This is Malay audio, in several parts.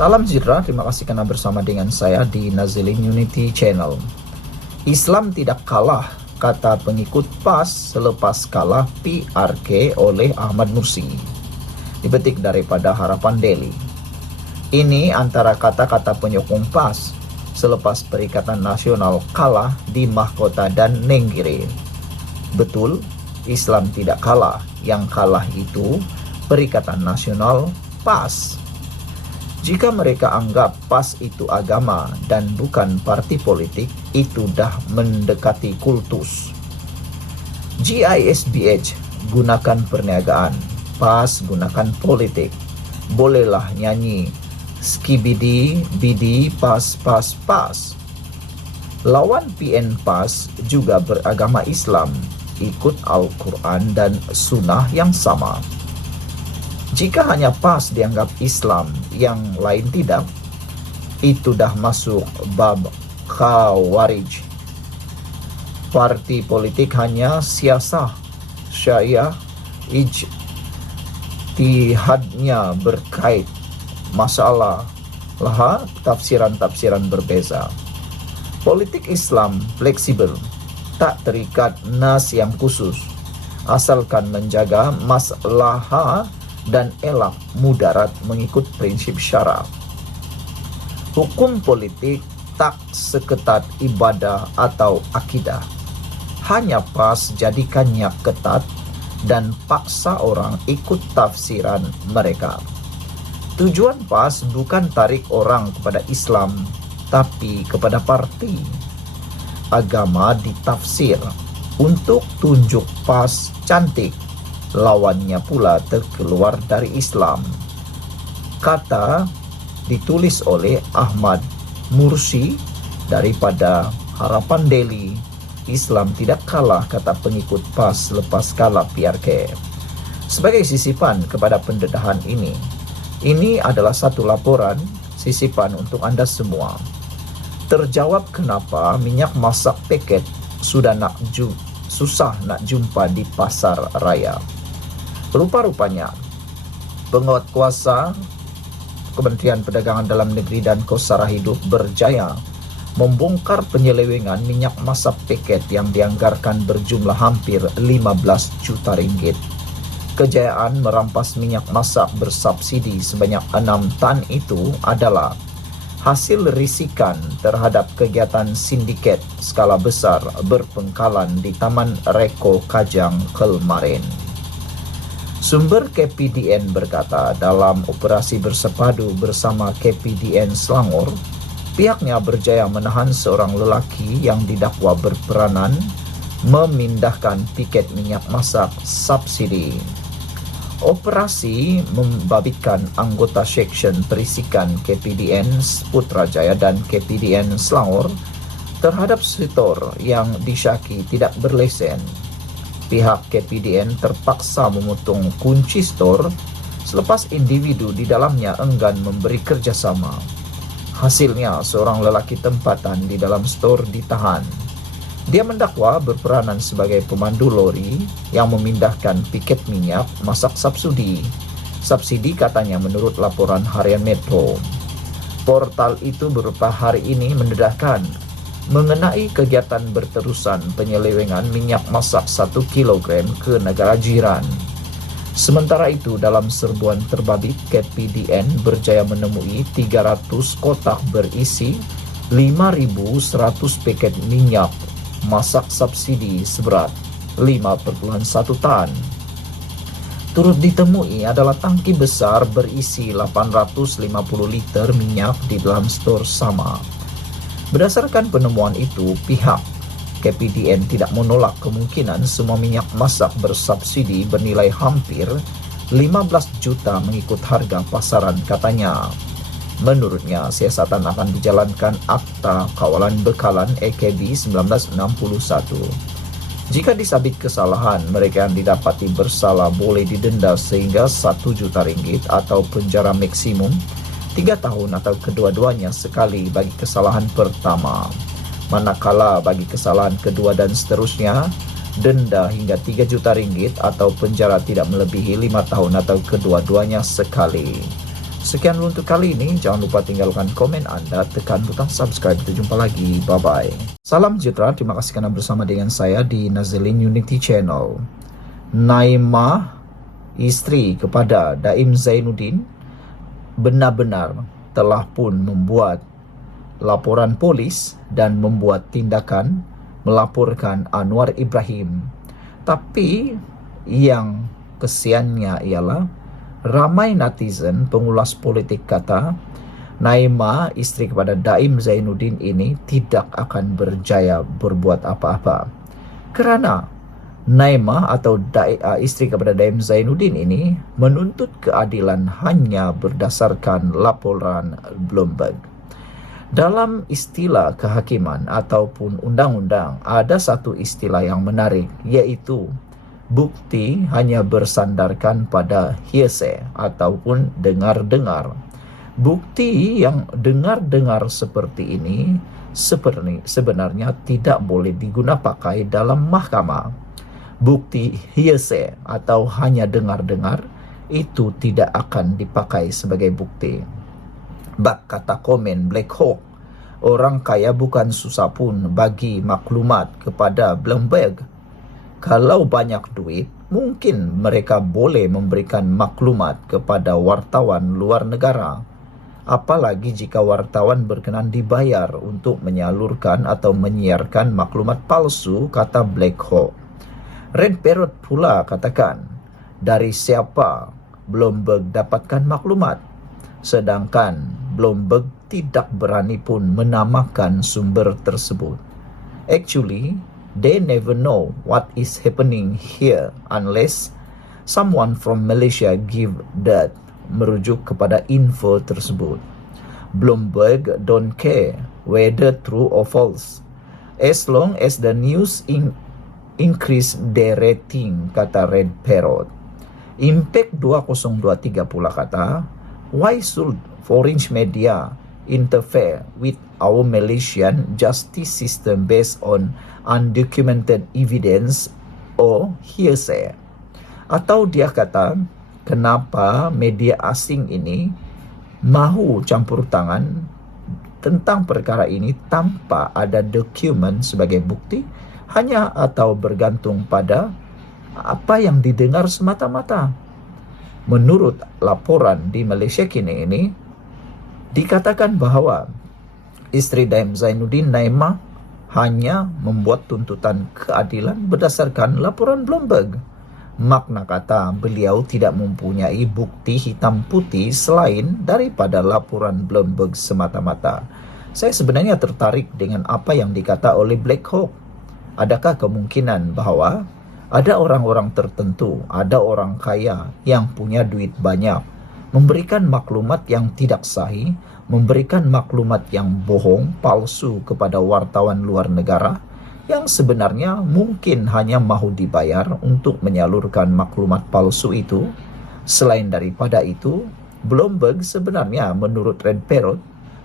Salam sejahtera, terima kasih karena bersama dengan saya di Nazilin Unity Channel. Islam tidak kalah, kata pengikut PAS selepas kalah PRK oleh Ahmad Mursi. Dipetik daripada Harapan Daily. Ini antara kata-kata penyokong PAS selepas Perikatan Nasional kalah di Mahkota dan Nenggiri. Betul, Islam tidak kalah, yang kalah itu Perikatan Nasional PAS. Jika mereka anggap PAS itu agama dan bukan parti politik, itu dah mendekati kultus. GISBH gunakan perniagaan, PAS gunakan politik. Bolehlah nyanyi skibidi bidi pas pas pas. Lawan PN PAS juga beragama Islam, ikut Al-Quran dan Sunnah yang sama. Jika hanya PAS dianggap Islam, yang lain tidak, itu dah masuk bab khawarij. Parti politik hanya siasah, syariah, ijtihadnya berkait masalah lah tafsiran-tafsiran berbeza. Politik Islam fleksibel, tak terikat nas yang khusus, asalkan menjaga maslahah dan elak mudarat mengikut prinsip syara. Hukum politik tak seketat ibadah atau akidah. Hanya PAS jadikannya ketat dan paksa orang ikut tafsiran mereka. Tujuan PAS bukan tarik orang kepada Islam, tapi kepada parti. Agama ditafsir untuk tunjuk PAS cantik, lawannya pula terkeluar dari Islam. Kata ditulis oleh Ahmad Mursi daripada Harapan Daily. Islam tidak kalah, kata pengikut PAS lepas kalah PRK. Sebagai sisipan kepada pendedahan ini adalah satu laporan sisipan untuk Anda semua. Terjawab kenapa minyak masak paket susah nak jumpa di pasar raya. Rupa-rupanya, penguatkuasa Kementerian Perdagangan Dalam Negeri dan Kosara Hidup berjaya membongkar penyelewengan minyak masak paket yang dianggarkan berjumlah hampir 15 juta ringgit. Kejayaan merampas minyak masak bersubsidi sebanyak 6 tan itu adalah hasil risikan terhadap kegiatan sindiket skala besar berpengkalan di Taman Reko Kajang Kelmarin. Sumber KPDN berkata dalam operasi bersepadu bersama KPDN Selangor, pihaknya berjaya menahan seorang lelaki yang didakwa berperanan memindahkan piket minyak masak subsidi. Operasi membabitkan anggota seksyen perisikan KPDN Putrajaya dan KPDN Selangor terhadap store yang disyaki tidak berlesen. Pihak KPDN terpaksa memotong kunci store selepas individu di dalamnya enggan memberi kerjasama. Hasilnya, seorang lelaki tempatan di dalam store ditahan. Dia mendakwa berperanan sebagai pemandu lori yang memindahkan piket minyak masak subsidi. Subsidi katanya menurut laporan harian Metro. Portal itu berupa hari ini mendedahkan mengenai kegiatan berterusan penyelewengan minyak masak 1 kg ke negara jiran. Sementara itu, dalam serbuan terbabit, KPDN berjaya menemui 300 kotak berisi 5.100 paket minyak masak subsidi seberat 5,1 tan. Turut ditemui adalah tangki besar berisi 850 liter minyak di dalam stor sama. Berdasarkan penemuan itu, pihak KPDN tidak menolak kemungkinan semua minyak masak bersubsidi bernilai hampir 15 juta mengikut harga pasaran, katanya. Menurutnya, siasatan akan dijalankan Akta Kawalan Bekalan AKB 1961. Jika disabit kesalahan, mereka yang didapati bersalah boleh didenda sehingga 1 juta ringgit atau penjara maksimum 3 tahun atau kedua-duanya sekali bagi kesalahan pertama. Manakala bagi kesalahan kedua dan seterusnya, denda hingga 3 juta ringgit atau penjara tidak melebihi 5 tahun atau kedua-duanya sekali. Sekian dulu untuk kali ini. Jangan lupa tinggalkan komen Anda, tekan butang subscribe. Kita jumpa lagi. Bye-bye. Salam sejahtera. Terima kasih karena bersama dengan saya di Nazilin Unity Channel. Naimah, istri kepada Daim Zainuddin, benar-benar telah pun membuat laporan polis dan membuat tindakan melaporkan Anwar Ibrahim. Tapi yang kesiannya ialah ramai netizen pengulas politik kata Naimah, istri kepada Daim Zainuddin ini tidak akan berjaya berbuat apa-apa. Kerana Naimah atau istri kepada Daim Zainuddin ini menuntut keadilan hanya berdasarkan laporan Bloomberg. Dalam istilah kehakiman ataupun undang-undang, ada satu istilah yang menarik, iaitu bukti hanya bersandarkan pada hearsay ataupun dengar-dengar. Bukti yang dengar-dengar seperti ini sebenarnya tidak boleh diguna pakai dalam mahkamah. Bukti hearsay atau hanya dengar-dengar itu tidak akan dipakai sebagai bukti. Bak kata komen Black Hawk, orang kaya bukan susah pun bagi maklumat kepada Bloomberg. Kalau banyak duit, mungkin mereka boleh memberikan maklumat kepada wartawan luar negara. Apalagi jika wartawan berkenan dibayar untuk menyalurkan atau menyiarkan maklumat palsu, kata Black Hawk. Red Parrot pula katakan, dari siapa Bloomberg dapatkan maklumat? Sedangkan Bloomberg tidak berani pun menamakan sumber tersebut. Actually, they never know what is happening here unless someone from Malaysia give that, merujuk kepada info tersebut. Bloomberg don't care whether true or false, as long as the news increase their rating, kata Red Parrot. Impact 2023 pula kata, why should foreign media interfere with our Malaysian justice system based on undocumented evidence or hearsay? Atau dia kata, kenapa media asing ini mahu campur tangan tentang perkara ini tanpa ada dokumen sebagai bukti, hanya atau bergantung pada apa yang didengar semata-mata. Menurut laporan di Malaysia kini ini, dikatakan bahawa istri Daim Zainuddin, Naimah, hanya membuat tuntutan keadilan berdasarkan laporan Bloomberg. Makna kata beliau tidak mempunyai bukti hitam putih selain daripada laporan Bloomberg semata-mata. Saya sebenarnya tertarik dengan apa yang dikata oleh Black Hawk. Adakah kemungkinan bahawa ada orang-orang tertentu, ada orang kaya yang punya duit banyak, memberikan maklumat yang tidak sahih, memberikan maklumat yang bohong, palsu kepada wartawan luar negara, yang sebenarnya mungkin hanya mahu dibayar untuk menyalurkan maklumat palsu itu? Selain daripada itu, Bloomberg sebenarnya menurut Red Parrot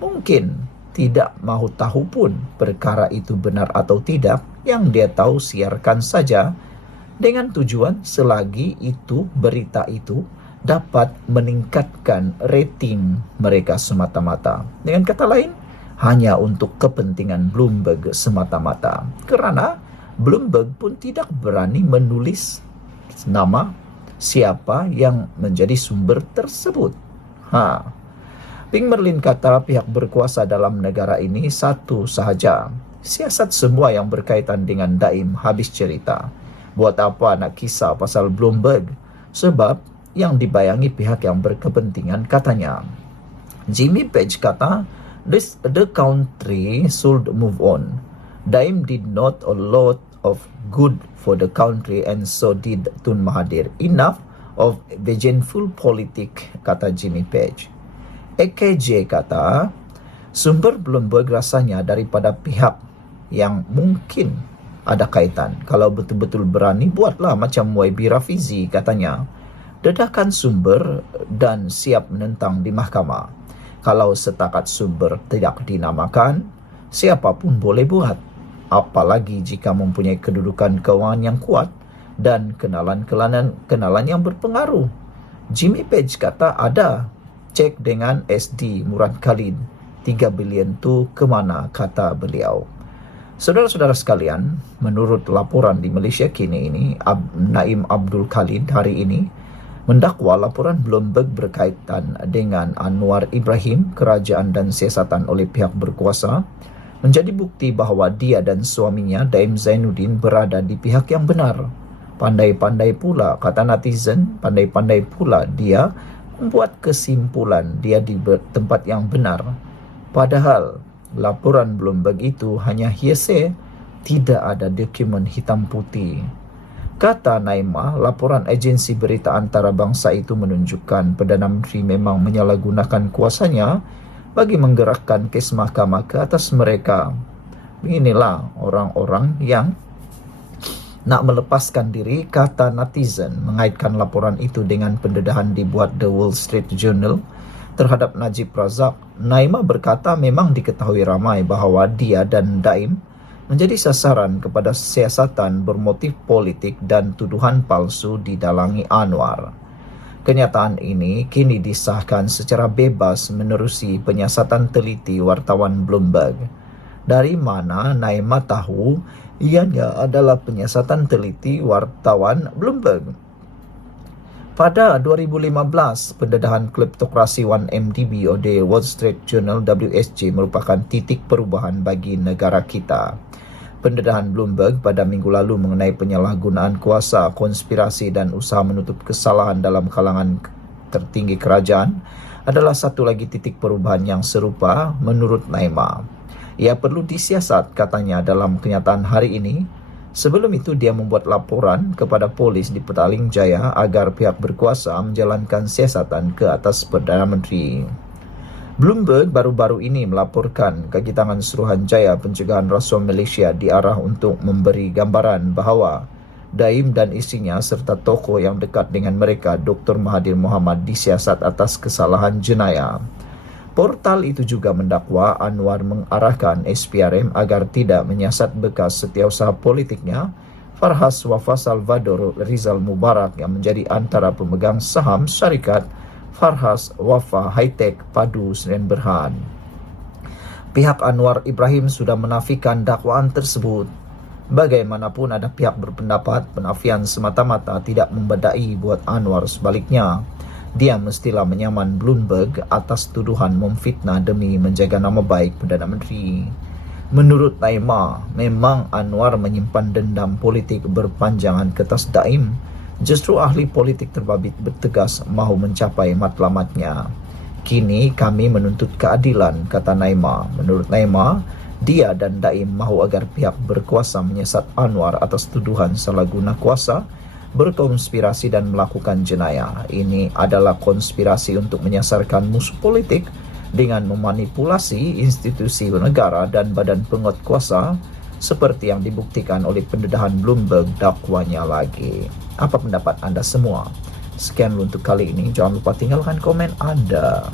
mungkin tidak mahu tahu pun perkara itu benar atau tidak, yang dia tahu siarkan saja dengan tujuan selagi itu berita itu dapat meningkatkan rating mereka semata-mata. Dengan kata lain, hanya untuk kepentingan Bloomberg semata-mata. Kerana Bloomberg pun tidak berani menulis nama siapa yang menjadi sumber tersebut. Ping Merlin kata pihak berkuasa dalam negara ini satu sahaja. Siasat semua yang berkaitan dengan Daim habis cerita. Buat apa nak kisah pasal Bloomberg? Sebab yang dibayangi pihak yang berkepentingan, katanya. Jimmy Page kata, the country should move on. Daim did not a lot of good for the country and so did Tun Mahathir. Enough of vengeful politik, kata Jimmy Page. EKJ kata, sumber Bloomberg rasanya daripada pihak yang mungkin ada kaitan. Kalau betul-betul berani, buatlah macam YB Rafizi, katanya. Dedahkan sumber dan siap menentang di mahkamah. Kalau setakat sumber tidak dinamakan, siapapun boleh buat. Apalagi jika mempunyai kedudukan kewangan yang kuat dan kenalan yang berpengaruh. Jimmy Page kata ada cek dengan SD Murad Khalid. 3 bilion tu kemana, kata beliau. Saudara-saudara sekalian, menurut laporan di Malaysia kini ini, Naim Abdul Khalid hari ini mendakwa laporan Bloomberg berkaitan dengan Anwar Ibrahim, kerajaan dan siasatan oleh pihak berkuasa menjadi bukti bahawa dia dan suaminya Daim Zainuddin berada di pihak yang benar. Pandai-pandai pula, kata netizen, pandai-pandai pula dia membuat kesimpulan dia di tempat yang benar. Padahal laporan Bloomberg itu hanya hearsay, tidak ada dokumen hitam putih. Kata Naimah, laporan agensi berita antarabangsa itu menunjukkan Perdana Menteri memang menyalahgunakan kuasanya bagi menggerakkan kes mahkamah ke atas mereka. Inilah orang-orang yang nak melepaskan diri, kata netizen, mengaitkan laporan itu dengan pendedahan dibuat The Wall Street Journal terhadap Najib Razak. Naimah berkata memang diketahui ramai bahawa dia dan Daim menjadi sasaran kepada siasatan bermotif politik dan tuduhan palsu didalangi Anwar. Kenyataan ini kini disahkan secara bebas menerusi penyiasatan teliti wartawan Bloomberg. Dari mana Naimah tahu ianya adalah penyiasatan teliti wartawan Bloomberg? Pada 2015, pendedahan kleptokrasi 1MDB oleh Wall Street Journal WSJ merupakan titik perubahan bagi negara kita. Pendedahan Bloomberg pada minggu lalu mengenai penyalahgunaan kuasa, konspirasi dan usaha menutup kesalahan dalam kalangan tertinggi kerajaan adalah satu lagi titik perubahan yang serupa menurut Naimah. Ia perlu disiasat, katanya dalam kenyataan hari ini. Sebelum itu dia membuat laporan kepada polis di Petaling Jaya agar pihak berkuasa menjalankan siasatan ke atas Perdana Menteri. Bloomberg baru-baru ini melaporkan kaki tangan Suruhanjaya Pencegahan Rasuah Malaysia diarah untuk memberi gambaran bahawa Daim dan isinya serta tokoh yang dekat dengan mereka, Dr. Mahathir Mohamad, disiasat atas kesalahan jenayah. Portal itu juga mendakwa Anwar mengarahkan SPRM agar tidak menyiasat bekas setiausaha politiknya, Farhas Wafa Salvador Rizal Mubarak, yang menjadi antara pemegang saham syarikat Farhas Wafa Hightech Padu Sdn Bhd. Pihak Anwar Ibrahim sudah menafikan dakwaan tersebut. Bagaimanapun ada pihak berpendapat penafian semata-mata tidak membedai buat Anwar, sebaliknya dia mestilah menyaman Bloomberg atas tuduhan memfitnah demi menjaga nama baik Perdana Menteri. Menurut Naimah, memang Anwar menyimpan dendam politik berpanjangan ke atas Daim. Justru ahli politik terbabit bertegas mahu mencapai matlamatnya. Kini kami menuntut keadilan, kata Naimah. Menurut Naimah, dia dan Daim mahu agar pihak berkuasa menyiasat Anwar atas tuduhan salah guna kuasa, berkonspirasi dan melakukan jenayah. Ini adalah konspirasi untuk menyasarkan musuh politik dengan memanipulasi institusi negara dan badan penguat kuasa seperti yang dibuktikan oleh pendedahan Bloomberg, dakwanya lagi. Apa pendapat anda semua? Sekian untuk kali ini. Jangan lupa tinggalkan komen anda.